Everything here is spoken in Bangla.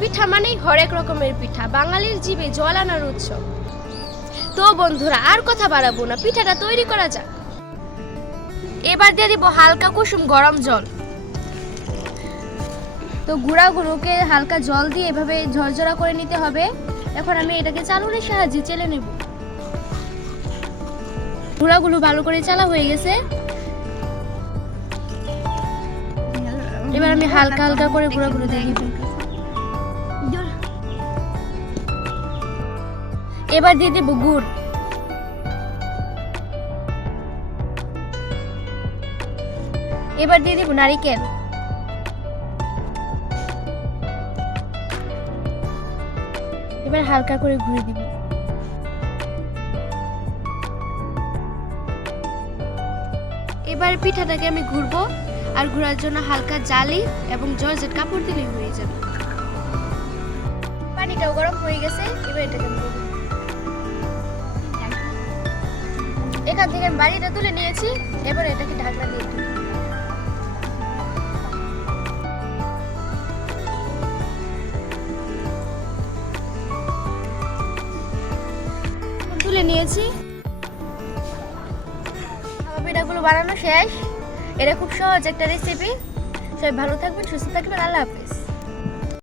পিঠা মানেই হরেক রকমের পিঠা, বাঙালির জিভে জল আনার উৎসব। তো বন্ধুরা আর কথা বাড়াবো না, পিঠাটা তৈরি করা যাক। এবার দিয়ে দিব হালকা কুসুম গরম জল। তো গুঁড়াগুলোকে হালকা জল দিয়ে এভাবে ঝরঝরা করে নিতে হবে। এখন আমি এটাকে চালুনির সাহায্যে চেলে নেব। গুঁড়াগুলো ভালো করে চালা হয়ে গেছে। এবার আমি হালকা হালকা করে গুঁড়াগুলো দিয়ে দিব। এবার দিয়ে দেব গুড়। এবার দিয়ে দেব নারকেল। এবার হালকা করে ঘুরে দিব। এবার পিঠাটাকে আমি ঘুরবো, আর ঘোরার জন্য হালকা জালি এবং জর্জেট কাপড় দিলেই হয়ে যাবে। পানিটাও গরম হয়ে গেছে, এবার এটাকে আমি করব। এখান থেকে আমি বাড়িটা তুলে নিয়েছি, এবার এটাকে ঢাকনা দিয়ে দিই। তুলে নিয়েছি। আমার পিঠাগুলো বানানো শেষ। এটা খুব সহজ একটা রেসিপি। সবাই ভালো থাকবেন, সুস্থ থাকবেন। আল্লাহ হাফেজ।